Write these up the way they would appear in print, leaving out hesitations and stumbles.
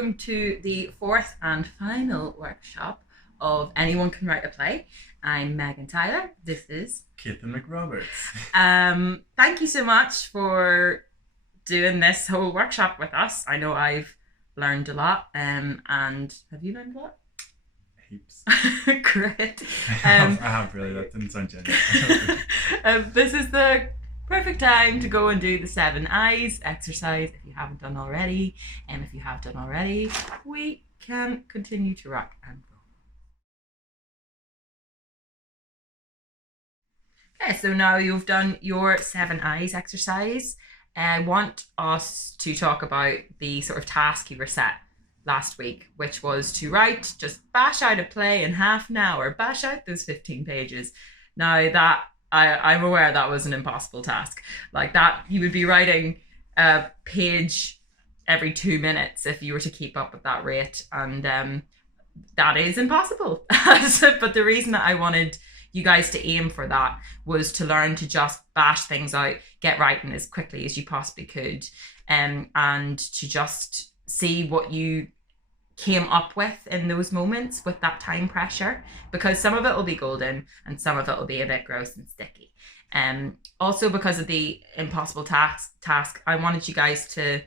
welcome to the fourth and final workshop of Anyone Can Write a Play. I'm Meghan Tyler. This is Keithan McRoberts. Thank you so much for doing this whole workshop with us. I know I've learned a lot, and have you learned a lot? Heaps. Great. I have really. That didn't sound genuine. This is the perfect time to go and do the 7 eyes exercise if you haven't done already. And if you have done already, we can continue to rock and roll. Okay, so now you've done your 7 eyes exercise. I want us to talk about the sort of task you were set last week, which was to write, just bash out a play in half an hour, bash out those 15 pages. Now that I'm aware that was an impossible task. Like that, you would be writing a page every 2 minutes if you were to keep up at that rate. And that is impossible. But the reason that I wanted you guys to aim for that was to learn to just bash things out, get writing as quickly as you possibly could, and to just see what you came up with in those moments with that time pressure, because some of it will be golden and some of it will be a bit gross and sticky. Also, because of the impossible task, I wanted you guys to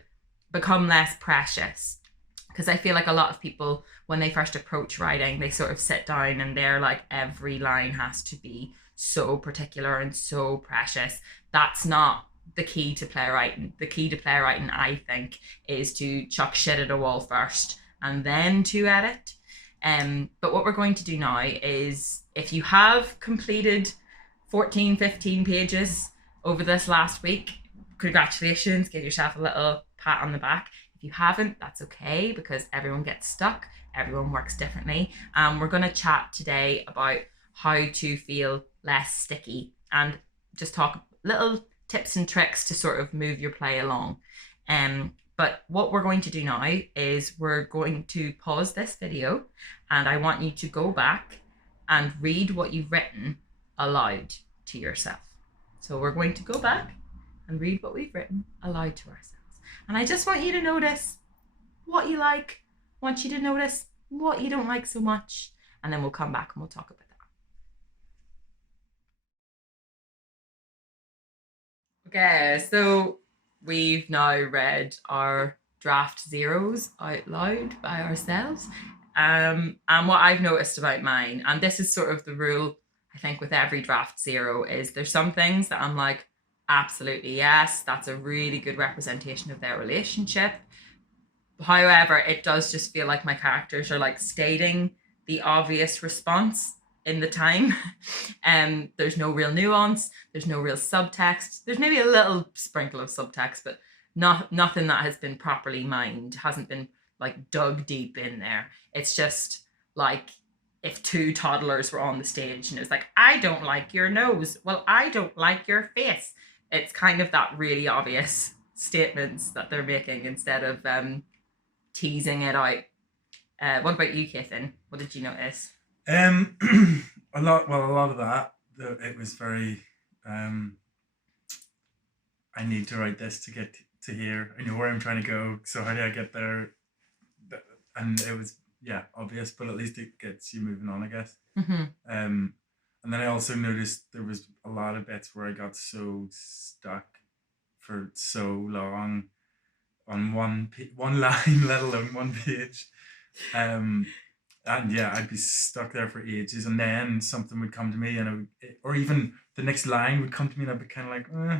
become less precious, because I feel like a lot of people, when they first approach writing, they sort of sit down and they're like, every line has to be so particular and so precious. That's not the key to playwriting. The key to playwriting, I think, is to chuck shit at a wall first and then to edit. But what we're going to do now is, if you have completed 14, 15 pages over this last week, congratulations, give yourself a little pat on the back. If you haven't, that's okay, because everyone gets stuck, everyone works differently. We're going to chat today about how to feel less sticky and just talk little tips and tricks to sort of move your play along. But what we're going to do now is we're going to pause this video, and I want you to go back and read what you've written aloud to yourself. So we're going to go back and read what we've written aloud to ourselves. And I just want you to notice what you like, want you to notice what you don't like so much, and then we'll come back and we'll talk about that. Okay, so we've now read our draft zeros out loud by ourselves. And what I've noticed about mine, and this is sort of the rule, I think, with every draft zero, is there's some things that I'm like, absolutely yes, that's a really good representation of their relationship. However, it does just feel like my characters are like stating the obvious response in the time. There's no real nuance, there's no real subtext. There's maybe a little sprinkle of subtext, but nothing that has been properly mined, hasn't been like dug deep in there. It's just like if 2 toddlers were on the stage and it was like, I don't like your nose, well, I don't like your face. It's kind of that really obvious statements that they're making instead of teasing it out. What about you, Keithan? What did you notice? A lot of that, it was very I need to write this to get to here. I know where I'm trying to go, so how do I get there? And it was obvious, but at least it gets you moving on, I guess. And then I also noticed there was a lot of bits where I got so stuck for so long on one line, let alone one page. And I'd be stuck there for ages, and then something would come to me, and or even the next line would come to me, and I'd be kind of like, eh.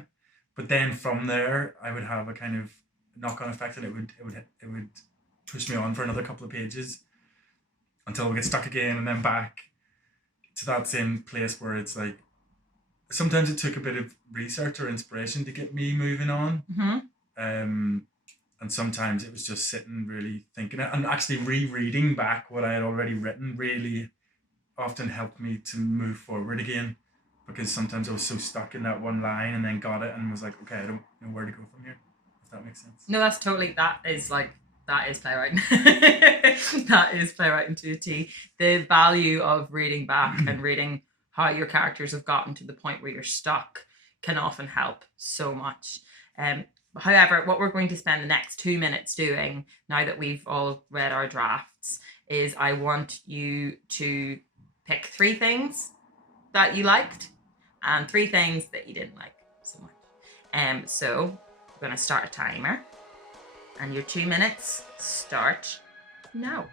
But then from there, I would have a kind of knock-on effect, and it would push me on for another couple of pages until we get stuck again, and then back to that same place where it's like, sometimes it took a bit of research or inspiration to get me moving on. And sometimes it was just sitting really thinking it, and actually rereading back what I had already written really often helped me to move forward again, because sometimes I was so stuck in that one line and then got it and was like, okay, I don't know where to go from here, if that makes sense. No, that's totally, that is playwriting. That is playwriting to a T. The value of reading back and reading how your characters have gotten to the point where you're stuck can often help so much. However, what we're going to spend the next 2 minutes doing, now that we've all read our drafts, is I want you to pick 3 things that you liked and 3 things that you didn't like so much. So I'm going to start a timer, and your 2 minutes start now.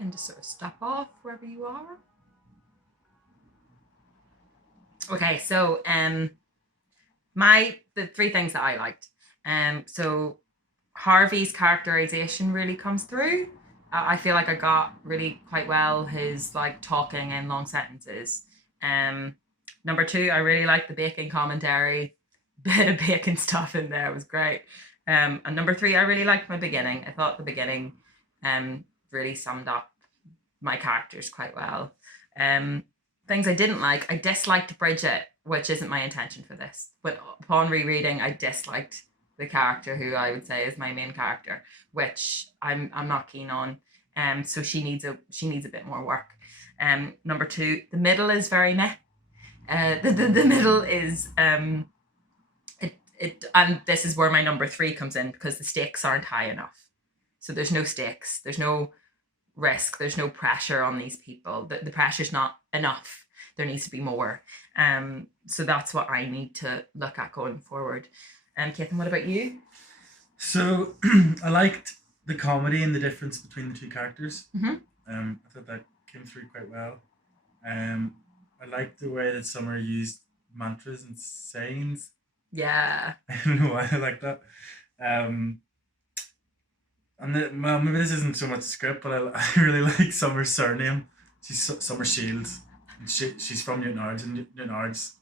And just sort of step off wherever you are. Okay, so the 3 things that I liked. So Harvey's characterization really comes through. I feel like I got really quite well his like talking in long sentences. Number 2, I really liked the bacon commentary. Bit of bacon stuff in there was great. And number 3, I really liked my beginning. I thought the beginning really summed up my characters quite well. Things I didn't like, I disliked Bridget, which isn't my intention for this. But upon rereading, I disliked the character who I would say is my main character, which I'm not keen on. So she needs a bit more work. Number 2, the middle is very meh. The middle is it and this is where my number 3 comes in, because the stakes aren't high enough. So there's no stakes, there's no risk, there's no pressure on these people. The pressure's not enough. There needs to be more. So that's what I need to look at going forward. Caitlin, what about you? So I liked the comedy and the difference between the 2 characters. Mm-hmm. I thought that came through quite well. I liked the way that Summer used mantras and sayings. Yeah. I don't know why I like that. Well, maybe this isn't so much script, but I really like Summer's surname. She's Summer Shields. And she's from Newtonards, and Newtonards,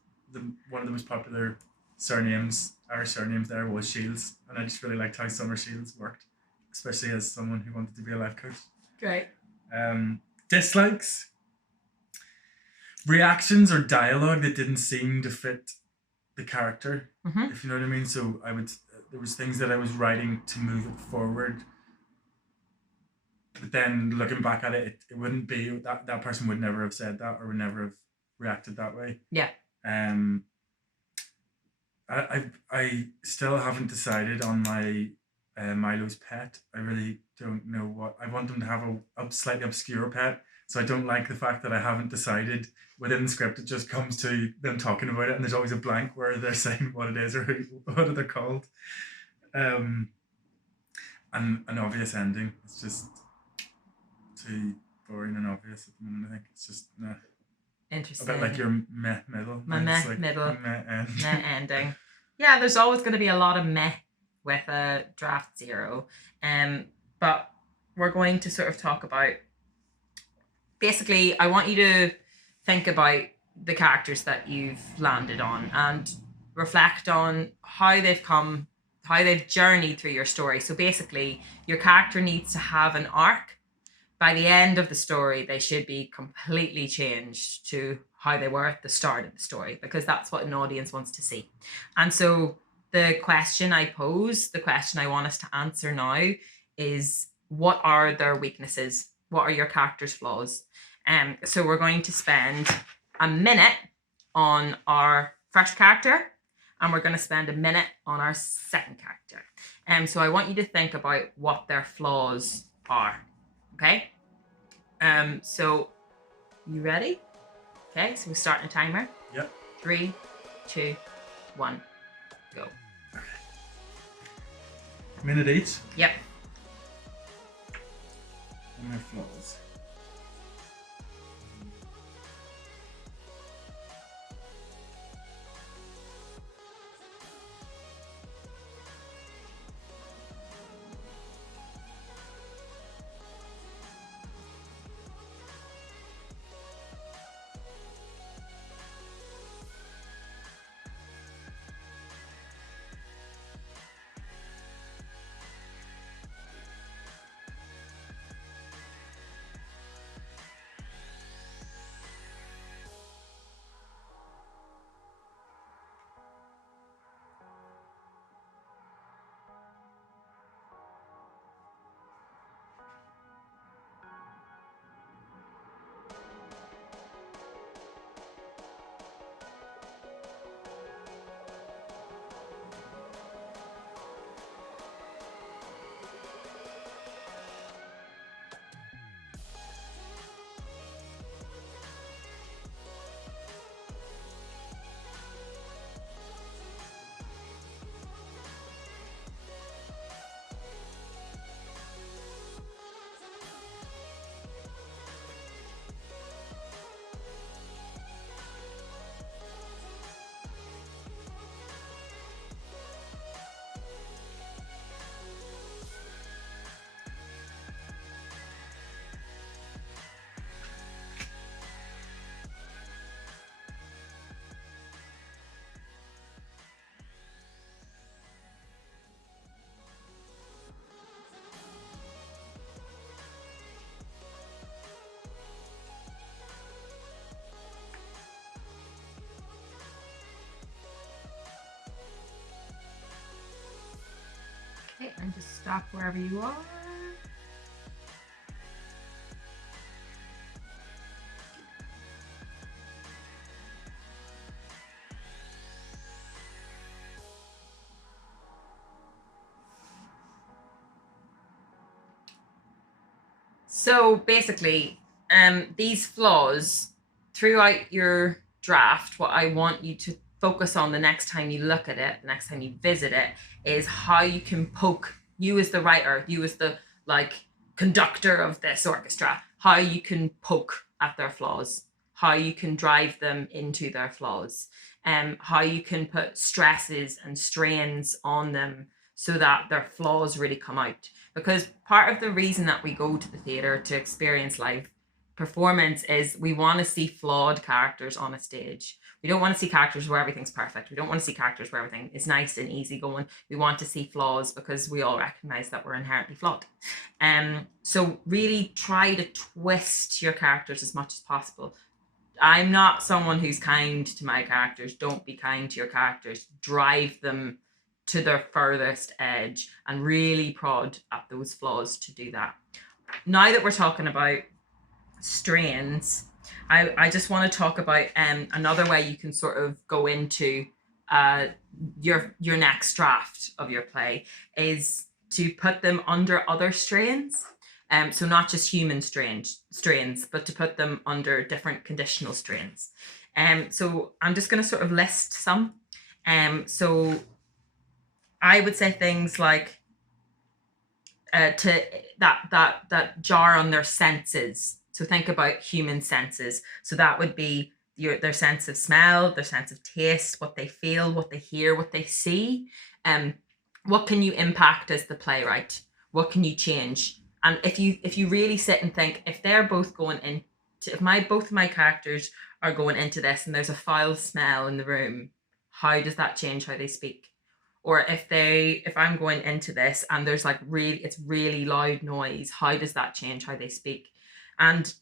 one of the most popular surnames, Irish surnames there was Shields, and I just really liked how Summer Shields worked, especially as someone who wanted to be a life coach. Great. Dislikes, reactions or dialogue that didn't seem to fit the character, if you know what I mean. So there was things that I was writing to move it forward, but then looking back at it, it wouldn't be that person would never have said that or would never have reacted that way. Yeah. I still haven't decided on my Milo's pet. I really don't know what I want them to have. A slightly obscure pet, So I don't like the fact that I haven't decided within the script. It just comes to them talking about it, and there's always a blank where they're saying what it is or what they're called. And an obvious ending. It's just too boring and obvious at the moment. I think it's just nah. Interesting. A bit like your meh middle. My meh like middle. Meh end. Meh ending. Yeah, there's always going to be a lot of meh with a draft 0. But we're going to sort of talk about. Basically, I want you to think about the characters that you've landed on and reflect on how they've journeyed through your story. So basically, your character needs to have an arc. By the end of the story, they should be completely changed to how they were at the start of the story, because that's what an audience wants to see. And so the question I pose, the question I want us to answer now is, what are their weaknesses? What are your character's flaws? So we're going to spend a minute on our first character, and we're going to spend a minute on our second character. So I want you to think about what their flaws are. Okay? So you ready? Okay, so we're starting a timer. Yep. 3, 2, 1, go. Okay. Minute each? Yep. And my flaws. Okay, and just stop wherever you are. So basically, these flaws throughout your draft, what I want you to focus on the next time you look at it, the next time you visit it, is how you can poke, you as the writer, you as the conductor of this orchestra, how you can poke at their flaws, how you can drive them into their flaws, how you can put stresses and strains on them so that their flaws really come out. Because part of the reason that we go to the theatre to experience live performance is we want to see flawed characters on a stage. We don't want to see characters where everything's perfect. We don't want to see characters where everything is nice and easy going. We want to see flaws because we all recognize that we're inherently flawed. So really try to twist your characters as much as possible. I'm not someone who's kind to my characters. Don't be kind to your characters. Drive them to their furthest edge and really prod at those flaws to do that. Now that we're talking about strains, I just want to talk about another way you can sort of go into your next draft of your play is to put them under other strains. So not just human strains, but to put them under different conditional strains. So I'm just going to sort of list some. So I would say things like to that jar on their senses. So think about human senses. So that would be their sense of smell, their sense of taste, what they feel, what they hear, what they see. What can you impact as the playwright? What can you change? And if you really sit and think, if they're both going into, if both of my characters are going into this and there's a foul smell in the room, how does that change how they speak? Or if I'm going into this and there's like it's really loud noise, how does that change how they speak? And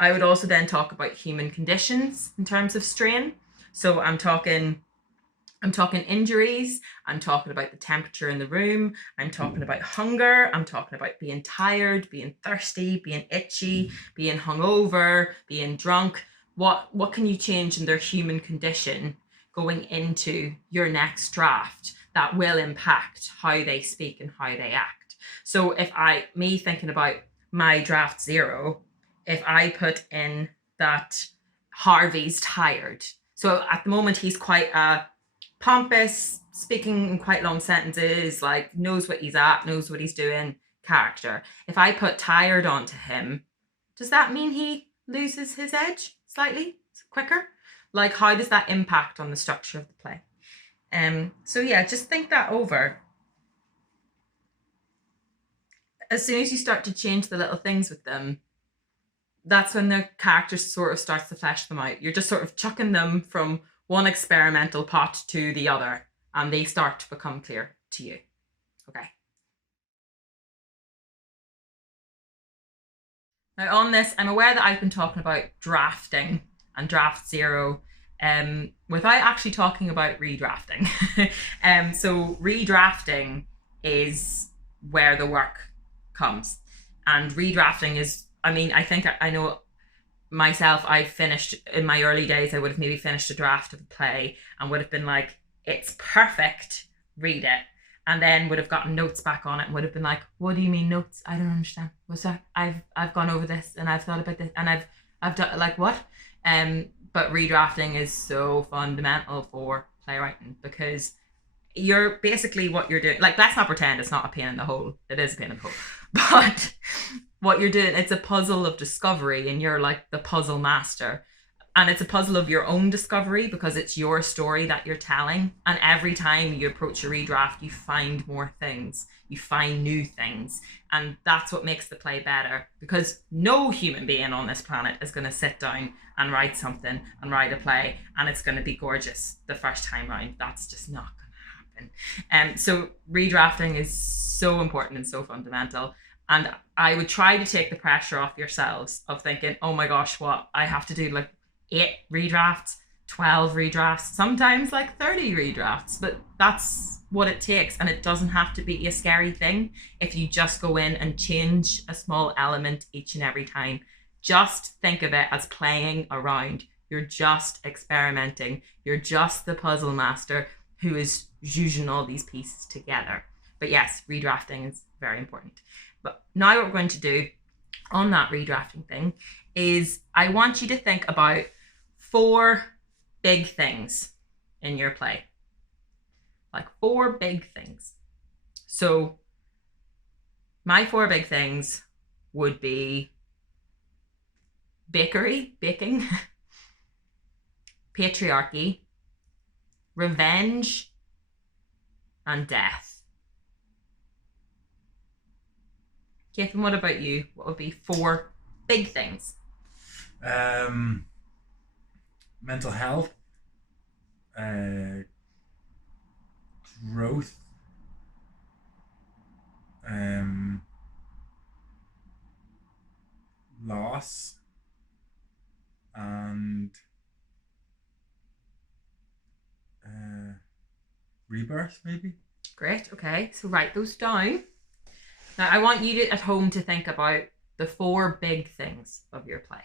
I would also then talk about human conditions in terms of strain. So I'm talking injuries, I'm talking about the temperature in the room, I'm talking about hunger, I'm talking about being tired, being thirsty, being itchy, being hungover, being drunk. What can you change in their human condition going into your next draft that will impact how they speak and how they act? So if me thinking about my draft 0, if I put in that Harvey's tired. So at the moment he's quite a pompous, speaking in quite long sentences, like knows what he's at, knows what he's doing character. If I put tired onto him, does that mean he loses his edge slightly quicker? Like, how does that impact on the structure of the play? So yeah, just think that over. As soon as you start to change the little things with them, that's when their character sort of starts to flesh them out. You're just sort of chucking them from one experimental pot to the other, and they start to become clear to you. Okay. Now on this, I'm aware that I've been talking about drafting and draft 0 without actually talking about redrafting. So redrafting is where the work comes. And redrafting is, I think I know myself, I finished in my early days, I would have maybe finished a draft of a play and would have been like, it's perfect, read it. And then would have gotten notes back on it and would have been like, what do you mean notes? I don't understand. What's that? I've gone over this and I've thought about this and I've done like what? But redrafting is so fundamental for playwriting because you're basically what you're doing. Like, let's not pretend it's not a pain in the hole. It is a pain in the hole. But what you're doing, it's a puzzle of discovery and you're like the puzzle master. And it's a puzzle of your own discovery because it's your story that you're telling. And every time you approach a redraft, you find more things. You find new things. And that's what makes the play better. Because no human being on this planet is going to sit down and write something and write a play and it's going to be gorgeous the first time round. That's just not going to happen. So redrafting is so important and so fundamental. And I would try to take the pressure off yourselves of thinking, oh my gosh, what? I have to do like 8 redrafts, 12 redrafts, sometimes like 30 redrafts, but that's what it takes. And it doesn't have to be a scary thing if you just go in and change a small element each and every time. Just think of it as playing around. You're just experimenting. You're just the puzzle master who is zhuzhing all these pieces together. But yes, redrafting is very important. But now what we're going to do on that redrafting thing is I want you to think about 4 big things in your play. Like 4 big things. So my 4 big things would be baking, patriarchy, revenge, and death. Catherine, what about you? What would be 4 big things? Mental health, growth, loss, and rebirth, maybe. Great. Okay, so write those down. Now I want you at home to think about the 4 big things of your play.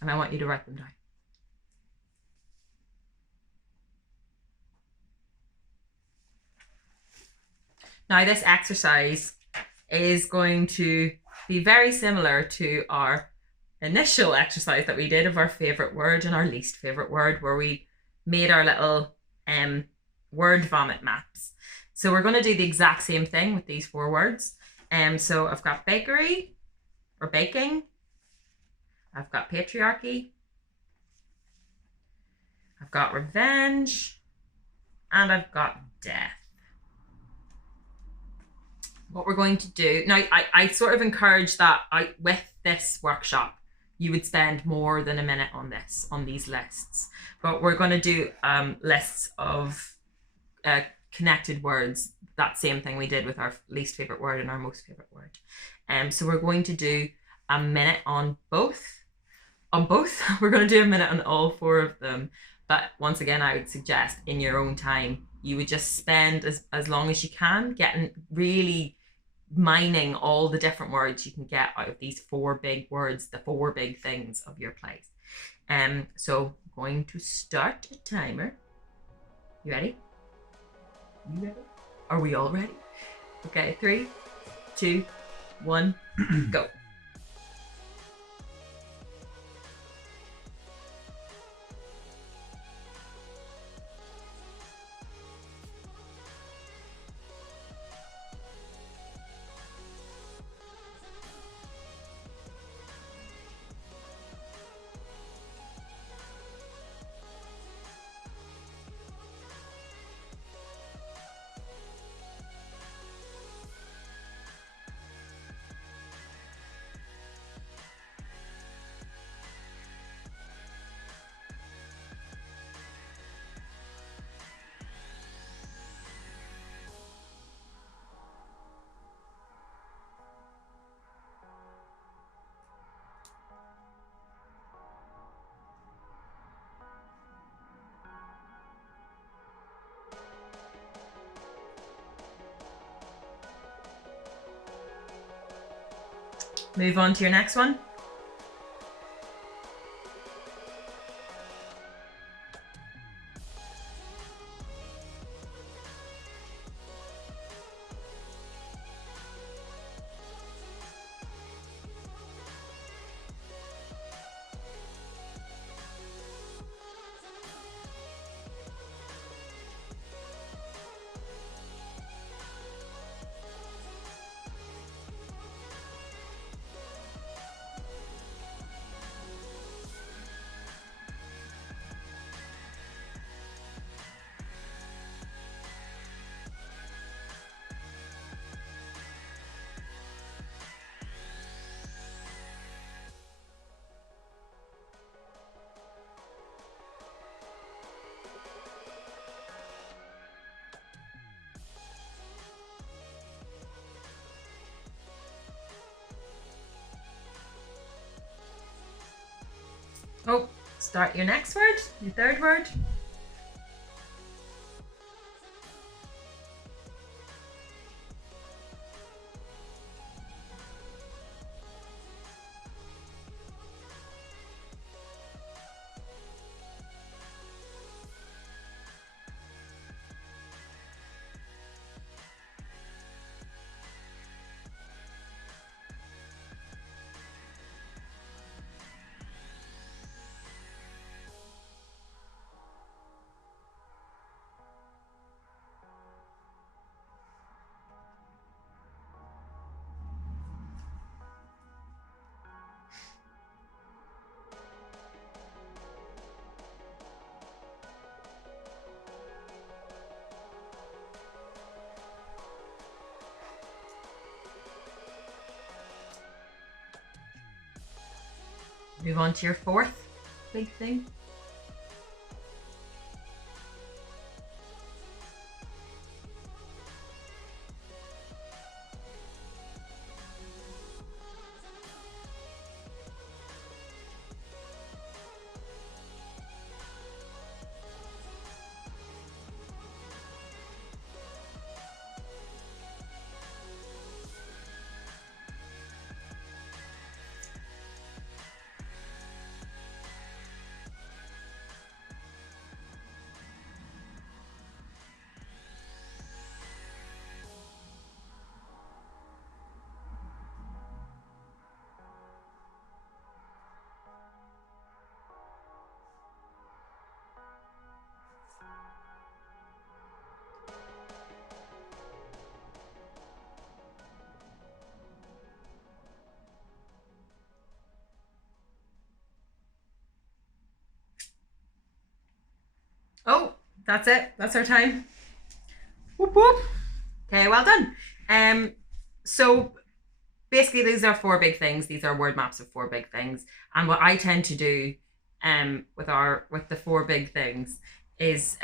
And I want you to write them down. Now this exercise is going to be very similar to our initial exercise that we did of our favorite word and our least favorite word, where we made our little word vomit maps. So we're going to do the exact same thing with these 4 words. So I've got bakery or baking. I've got patriarchy. I've got revenge. And I've got death. What we're going to do now, I sort of encourage that with this workshop, you would spend more than a minute on these lists. But we're going to do lists of connected words, that same thing we did with our least favorite word and our most favorite word. So we're going to do a minute on both. We're going to do a minute on all 4 of them. But once again, I would suggest in your own time, you would just spend as long as you can getting really mining all the different words you can get out of these 4 big words, the 4 big things of your plays. So I'm going to start a timer. You ready? You ready? Are we all ready? Okay, 3, 2, 1, go. Move on to your next one. Oh, start your next word, your 3rd word. Move on to your 4th big thing. That's it. That's our time. Whoop whoop. Okay, well done. So basically these are 4 big things. These are word maps of 4 big things. And what I tend to do with the 4 big things is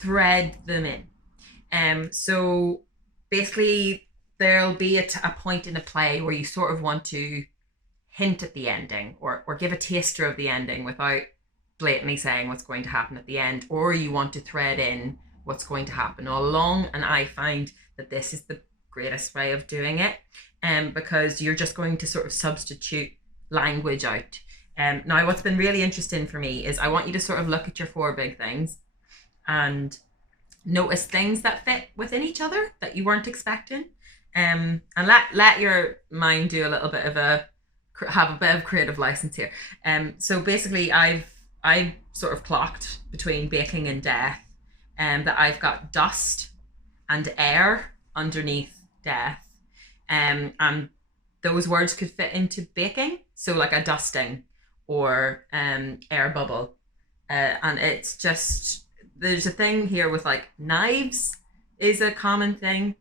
thread them in. So basically there'll be a point in a play where you sort of want to hint at the ending or give a taster of the ending without blatantly saying what's going to happen at the end, or you want to thread in what's going to happen all along. And I find that this is the greatest way of doing it, because you're just going to sort of substitute language out. Now, what's been really interesting for me is I want you to sort of look at your 4 big things and notice things that fit within each other that you weren't expecting, and let your mind do a little bit of have a bit of creative license here. So basically, I've sort of clocked between baking and death, that I've got dust and air underneath death, and those words could fit into baking. So like a dusting or air bubble, and it's just, there's a thing here with like knives is a common thing.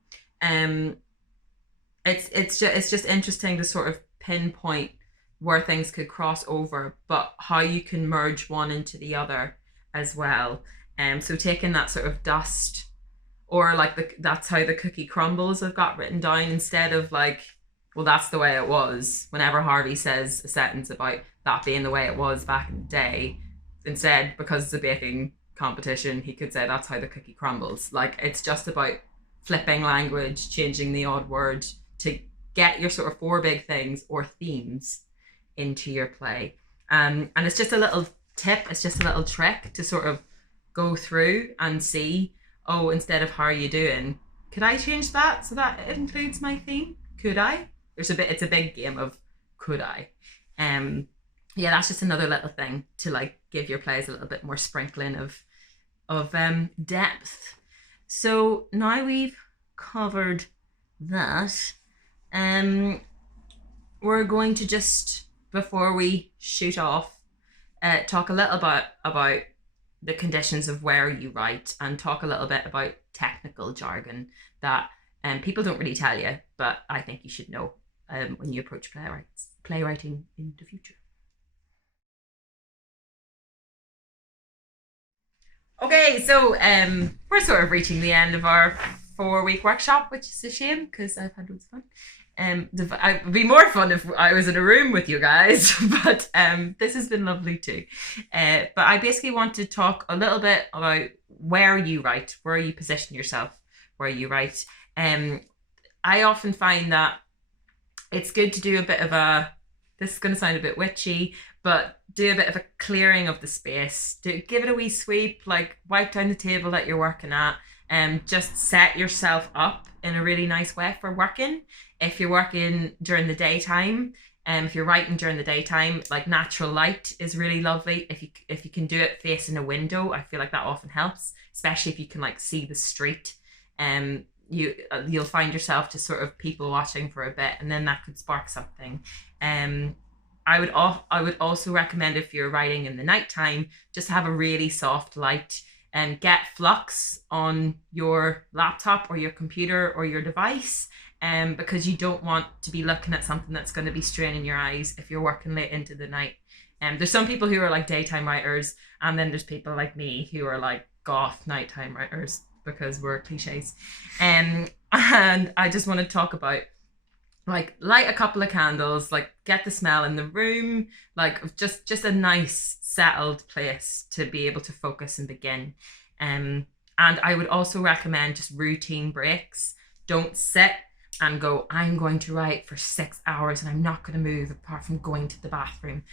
It's just interesting to sort of pinpoint where things could cross over, but how you can merge one into the other as well. So taking that sort of dust, or like that's how the cookie crumbles I've got written down, instead of like, well, that's the way it was. Whenever Harvey says a sentence about that being the way it was back in the day, instead, because it's a baking competition, he could say that's how the cookie crumbles. Like, it's just about flipping language, changing the odd word to get your sort of 4 big things or themes into your play. And it's just a little tip, it's just a little trick to sort of go through and see, oh, instead of how are you doing, could I change that so that it includes my theme? Could I? It's a big game of could I. Yeah, that's just another little thing to like give your plays a little bit more sprinkling of depth. So now we've covered that, we're going to just, before we shoot off, talk a little bit about the conditions of where you write, and talk a little bit about technical jargon that people don't really tell you, but I think you should know when you approach playwriting in the future. Okay, so we're sort of reaching the end of our 4-week workshop, which is a shame because I've had loads of fun. It'd be more fun if I was in a room with you guys, but this has been lovely too. But I basically want to talk a little bit about where you write, where you position yourself, where you write. I often find that it's good to do a bit of this is going to sound a bit witchy, but do a bit of a clearing of the space. Give it a wee sweep, like wipe down the table that you're working at, and just set yourself up in a really nice way for working. If you're working during the daytime, if you're writing during the daytime, like natural light is really lovely. If you can do it facing a window, I feel like that often helps, especially if you can like see the street. You'll find yourself just sort of people watching for a bit, and then that could spark something. I would also recommend, if you're writing in the nighttime, just have a really soft light, and get flux on your laptop or your computer or your device, because you don't want to be looking at something that's going to be straining your eyes if you're working late into the night. There's some people who are like daytime writers, and then there's people like me who are like goth nighttime writers, because we're cliches. And I just want to talk about, like, light a couple of candles, like get the smell in the room, like just a nice settled place to be able to focus and begin. And I would also recommend just routine breaks. Don't sit and go, I'm going to write for 6 hours and I'm not going to move apart from going to the bathroom.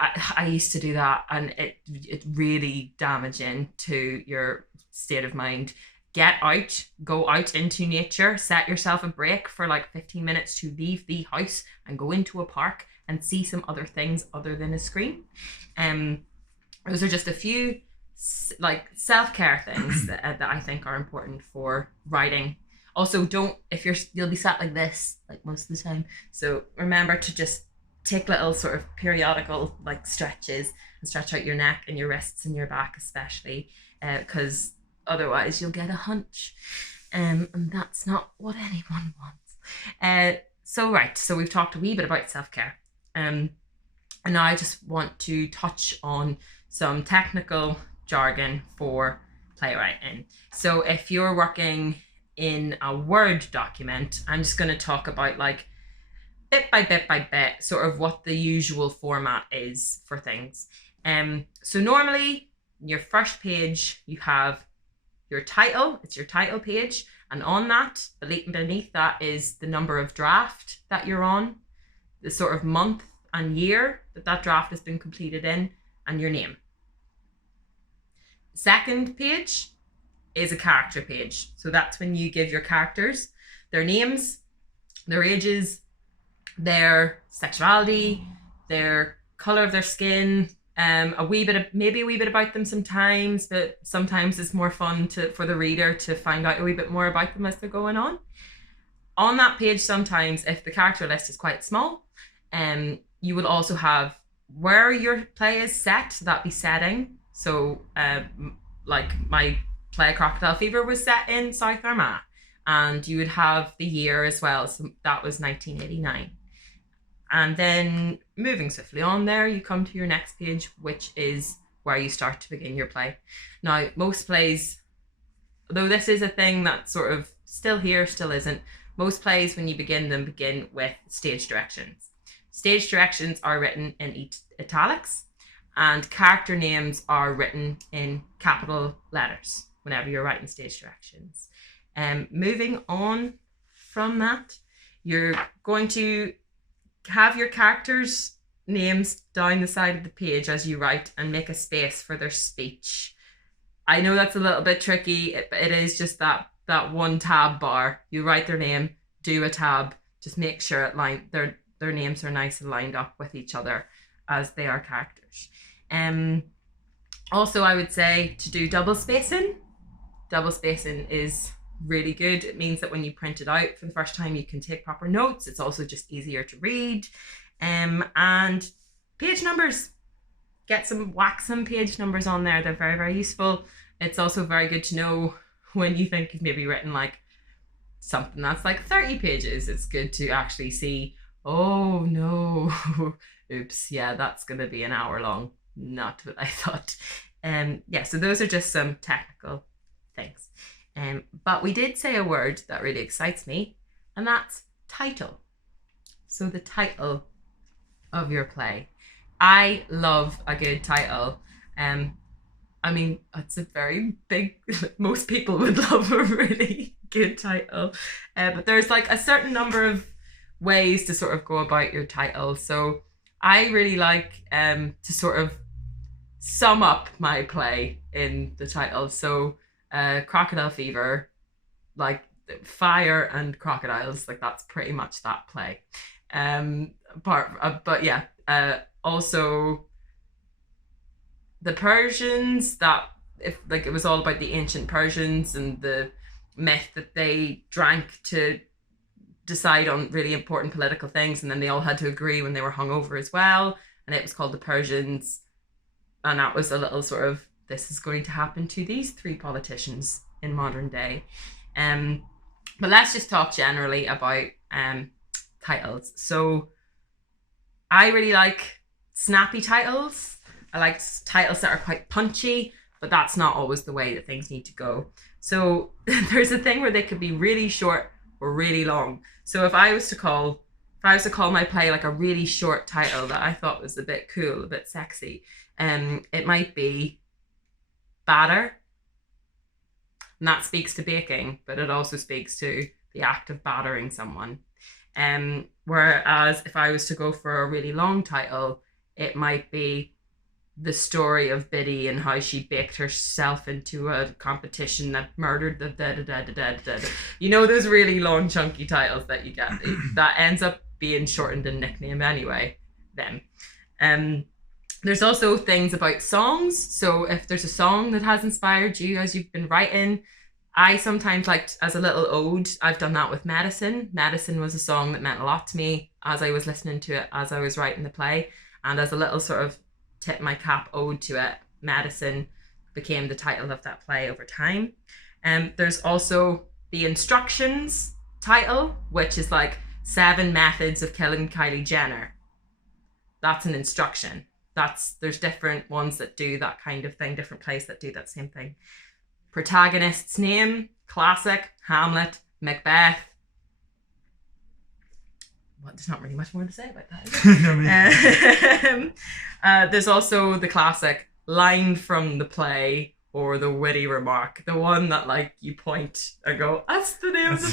I used to do that, and it's really damaging to your state of mind. Get out, go out into nature, set yourself a break for like 15 minutes to leave the house and go into a park and see some other things other than a screen. Those are just a few like self-care things that I think are important for writing. Also, you'll be sat like this like most of the time. So remember to just take little sort of periodical like stretches, and stretch out your neck and your wrists and your back especially. because otherwise you'll get a hunch, and that's not what anyone wants. So we've talked a wee bit about self-care, and now I just want to touch on some technical jargon for playwriting. So if you're working in a Word document, I'm just going to talk about like bit by bit, sort of what the usual format is for things. So normally your first page, you have your title, it's your title page, and on that, beneath that is the number of draft that you're on, the sort of month and year that draft has been completed in, and your name. Second page is a character page. So that's when you give your characters their names, their ages, their sexuality, their color of their skin, a wee bit about them sometimes, but sometimes it's more fun for the reader to find out a wee bit more about them as they're going on. On that page, sometimes if the character list is quite small, you will also have where your play is set, so that'd be setting. So like my play Crocodile Fever was set in South Armagh, and you would have the year as well, so that was 1989. And then moving swiftly on there, you come to your next page, which is where you start to begin your play. Now, most plays, though this is a thing that's sort of still here, still isn't, most plays, when you begin them, begin with stage directions. Stage directions are written in italics, and character names are written in capital letters whenever you're writing stage directions. Moving on from that, you're going to have your characters' names down the side of the page as you write, and make a space for their speech. I know that's a little bit tricky, but it is just that one tab bar. You write their name, do a tab, just make sure their names are nice and lined up with each other as they are characters. Also, I would say to do double spacing. Double spacing is really good. It means that when you print it out for the first time, you can take proper notes. It's also just easier to read. And page numbers, whack some page numbers on there. They're very, very useful. It's also very good to know when you think you've maybe written like something that's like 30 pages. It's good to actually see, oh no, oops, yeah, that's going to be an hour long. Not what I thought. So those are just some technical things. But we did say a word that really excites me, and that's title. So the title of your play. I love a good title. I mean, it's a very big, most people would love a really good title. But there's like a certain number of ways to sort of go about your title. So I really like to sort of sum up my play in the title. So Crocodile Fever, like fire and crocodiles, like that's pretty much that play. Also the Persians, that if like it was all about the ancient Persians and the myth that they drank to decide on really important political things, and then they all had to agree when they were hungover as well, and it was called the Persians, and that was a little sort of, this is going to happen to these three politicians in modern day. But let's just talk generally about titles. So I really like snappy titles. I like titles that are quite punchy, but that's not always the way that things need to go. So there's a thing where they could be really short or really long. So if I was to call my play like a really short title that I thought was a bit cool, a bit sexy, it might be Batter. And that speaks to baking, but it also speaks to the act of battering someone. Whereas if I was to go for a really long title, it might be the story of Biddy and how she baked herself into a competition that murdered the da. You know, those really long chunky titles that you get that ends up being shortened in nickname anyway. Then there's also things about songs. So if there's a song that has inspired you as you've been writing, I sometimes like, as a little ode, I've done that with Medicine. Medicine was a song that meant a lot to me as I was listening to it, as I was writing the play. And as a little sort of tip my cap ode to it, Medicine became the title of that play over time. There's also the instructions title, which is like 7 methods of killing Kylie Jenner. That's an instruction. There's different ones that do that kind of thing, different plays that do that same thing. Protagonist's name, classic, Hamlet, Macbeth. Well, there's not really much more to say about that. There's also the classic line from the play or the witty remark, the one that like you point and go, that's the name of the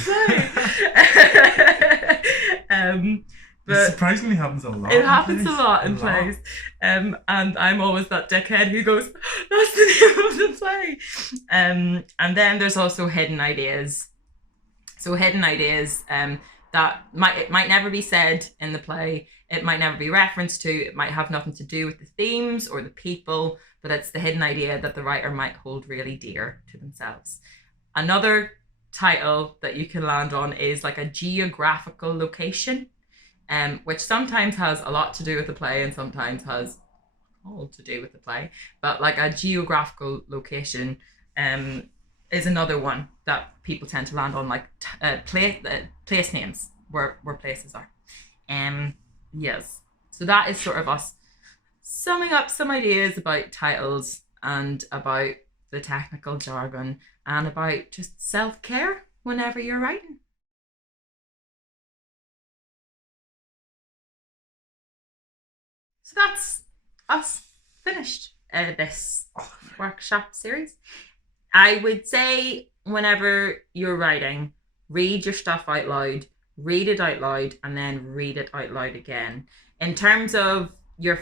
play. It surprisingly happens a lot. It happens a lot in plays. And I'm always that dickhead who goes, that's the name of the play. And then there's also hidden ideas. So hidden ideas that might never be said in the play. It might never be referenced to. It might have nothing to do with the themes or the people, but it's the hidden idea that the writer might hold really dear to themselves. Another title that you can land on is like a geographical location, which sometimes has a lot to do with the play and sometimes has all to do with the play. But like a geographical location is another one that people tend to land on, like place names where places are. Yes. So that is sort of us summing up some ideas about titles and about the technical jargon and about just self-care whenever you're writing. So that's us finished this workshop series. I would say whenever you're writing, read your stuff out loud, read it out loud, and then read it out loud again. In terms of your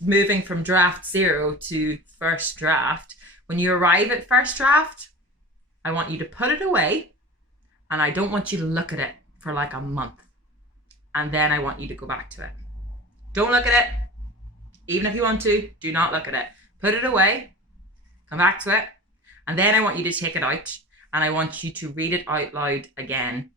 moving from draft 0 to first draft, when you arrive at first draft, I want you to put it away, and I don't want you to look at it for like a month. And then I want you to go back to it. Don't look at it. Even if you want to, do not look at it. Put it away, come back to it, and then I want you to take it out and I want you to read it out loud again.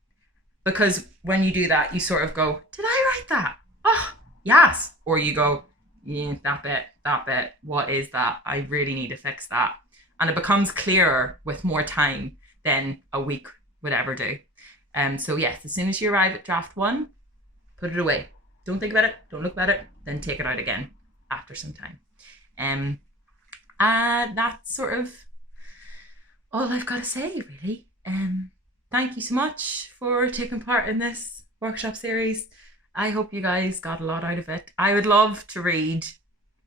Because when you do that, you sort of go, did I write that? Oh, yes. Or you go, yeah, that bit, what is that? I really need to fix that. And it becomes clearer with more time than a week would ever do. So yes, as soon as you arrive at draft 1, put it away. Don't think about it, don't look at it, then take it out again after some time. That's sort of all I've got to say, really. Thank you so much for taking part in this workshop series. I hope you guys got a lot out of it. I would love to read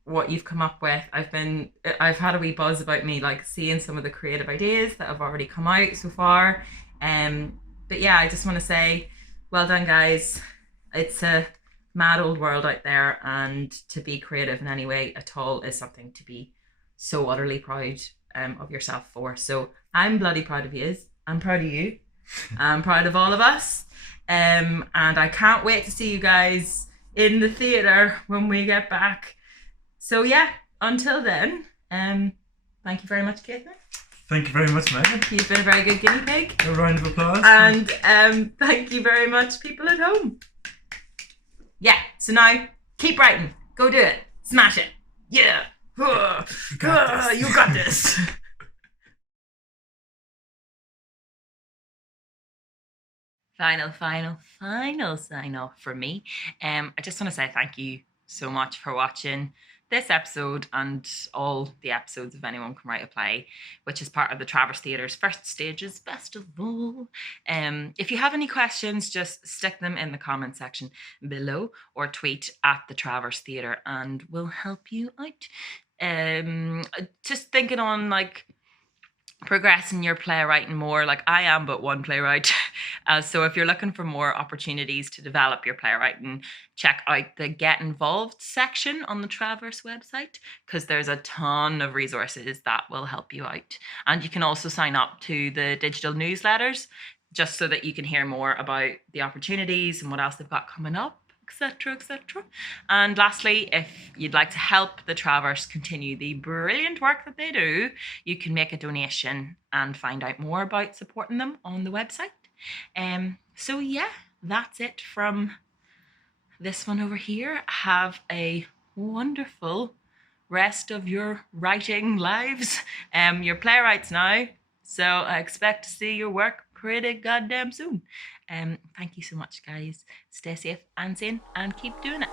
what you've come up with. I've had a wee buzz about me like seeing some of the creative ideas that have already come out so far. But yeah, I just want to say, well done, guys. It's a mad old world out there, and to be creative in any way at all is something to be so utterly proud of yourself for. So I'm bloody proud of you. I'm proud of you. I'm proud of all of us. And I can't wait to see you guys in the theatre when we get back. So yeah, until then, thank you very much, Caitlin. Thank you very much, Meghan. You've been a very good guinea pig. A round of applause. And thank you very much, people at home. Yeah, so now, keep writing. Go do it. Smash it. Yeah. You got this. You got this. Final sign off from me. I just want to say thank you so much for watching this episode and all the episodes of Anyone Can Write a Play, which is part of the Travers Theatre's First Stages Festival. If you have any questions, just stick them in the comment section below or tweet at the Travers Theatre and we'll help you out. Just thinking on like progressing your playwriting more. Like I am but one playwright. So if you're looking for more opportunities to develop your playwriting, check out the Get Involved section on the Travers website, because there's a ton of resources that will help you out. And you can also sign up to the digital newsletters just so that you can hear more about the opportunities and what else they've got coming up, etc., etc. And lastly, if you'd like to help the Travers continue the brilliant work that they do, you can make a donation and find out more about supporting them on the website. So yeah, that's it from this one over here. Have a wonderful rest of your writing lives. You're playwrights now, so I expect to see your work pretty goddamn soon. Thank you so much, guys. Stay safe and sane and keep doing it.